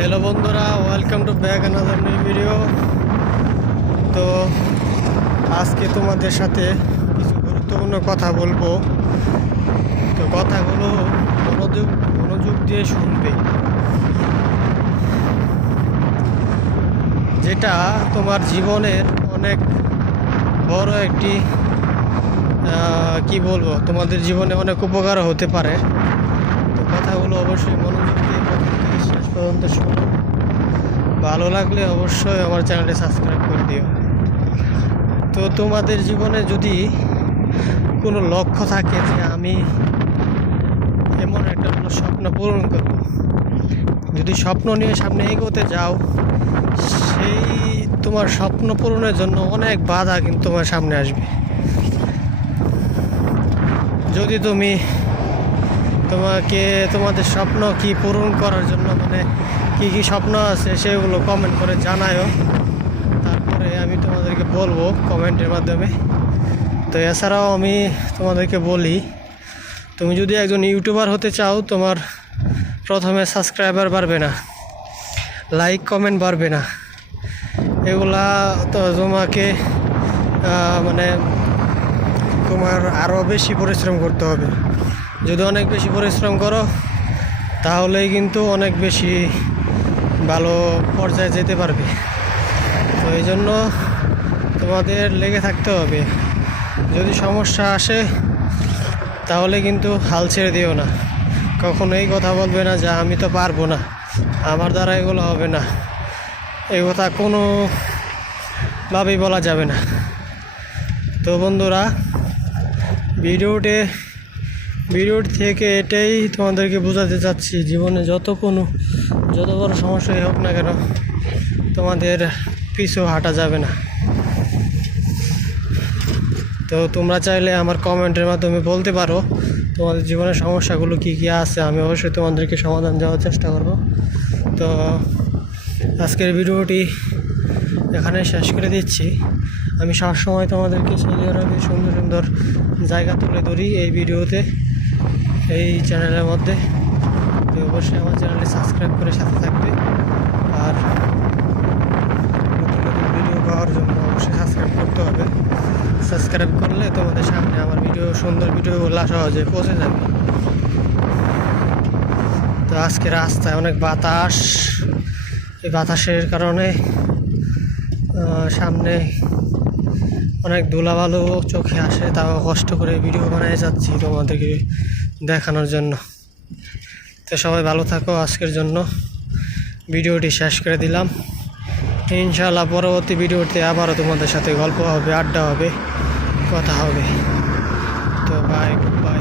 Hello বন্ধুরা, welcome to back another new video. তো আজকে তোমাদের সাথে কিছু গুরুত্বপূর্ণ কথা বলবো। তো কথাগুলো মনোযোগ দিয়ে শুনবে, যেটা তোমার জীবনের অনেক বড় একটি কি বলবো, তোমাদের জীবনে অনেক উপকার হতে পারে। তো কথাগুলো অবশ্যই মনোযোগ দিয়ে প্রথম থেকে শেষ পর্যন্ত শোনো। ভালো লাগলে অবশ্যই আমার চ্যানেলটি সাবস্ক্রাইব করে দিও। তো তোমাদের জীবনে যদি কোনো লক্ষ্য থাকে যে আমি এমন একটা স্বপ্ন পূরণ করব, যদি স্বপ্ন নিয়ে সামনে এগোতে যাও, সেই তোমার স্বপ্ন পূরণের জন্য অনেক বাধা কিন্তু তোমার সামনে আসবে। যদি তুমি তোমাদের স্বপ্ন কি পূরণ করার জন্য কি কি স্বপ্ন আছে সেগুলো কমেন্ট করে জানায়ও, তারপরে আমি তোমাদেরকে বলবো কমেন্টের মাধ্যমে। তো এছাড়াও আমি তোমাদেরকে বলি, তুমি যদি একজন ইউটিউবার হতে চাও, তোমার প্রথমে সাবস্ক্রাইবার বাড়বে না, লাইক কমেন্ট বাড়বে না, এগুলা তো তোমাকে তোমার আরও বেশি পরিশ্রম করতে হবে। যদি অনেক বেশি পরিশ্রম করো তাহলেই কিন্তু অনেক বেশি ভালো পর্যায়ে যেতে পারবে। তো এই জন্য তোমাদের লেগে থাকতে হবে। যদি সমস্যা আসে তাহলে কিন্তু হাল ছেড়ে দিও না। কখনো এই কথা বলবে না যে আমি তো পারবো না, আমার দ্বারা এগুলো হবে না, এই কথা কোনোভাবেই বলা যাবে না। তো বন্ধুরা, ভিডিওটি থেকে এটাই তোমাদেরকে বোঝাতে চাচ্ছি, জীবনে যত বড় সমস্যাই হোক না কেন, তোমাদের পিছু হাঁটা যাবে না। তো তোমরা চাইলে আমার কমেন্টের মাধ্যমে বলতে পারো তোমাদের জীবনের সমস্যাগুলো কি কি আছে, আমি অবশ্যই তোমাদেরকে সমাধান দেওয়ার চেষ্টা করব। তো আজকের ভিডিওটি এখানে শেষ করে দিচ্ছি। আমি সবসময় তোমাদেরকে সৌদি আরবে সুন্দর সুন্দর জায়গা তুলে ধরি এই ভিডিওতে, এই চ্যানেলের মধ্যে। তো অবশ্যই আমার চ্যানেলে সাবস্ক্রাইব করে সাথে থাকবে, আর নতুন নতুন ভিডিও পাওয়ার জন্য অবশ্যই সাবস্ক্রাইব করতে হবে। সাবস্ক্রাইব করলে তোমাদের সামনে আমার সুন্দর ভিডিওগুলো সহজে পৌঁছে যাবে। তো আজকে রাস্তায় অনেক বাতাস, এই বাতাসের কারণে সামনে অনেক ধুলাবালু চোখে আসে, তাও কষ্ট করে ভিডিও বানিয়ে যাচ্ছি তোমাদেরকে দেখানোর জন্য। তো সবাই ভালো থাকো। আজকের জন্য ভিডিওটি শেষ করে দিলাম। ইনশাআল্লাহ পরবর্তী ভিডিওতে আবারও তোমাদের সাথে গল্প হবে, আড্ডা হবে, কথা হবে। তো বাই, গুড বাই।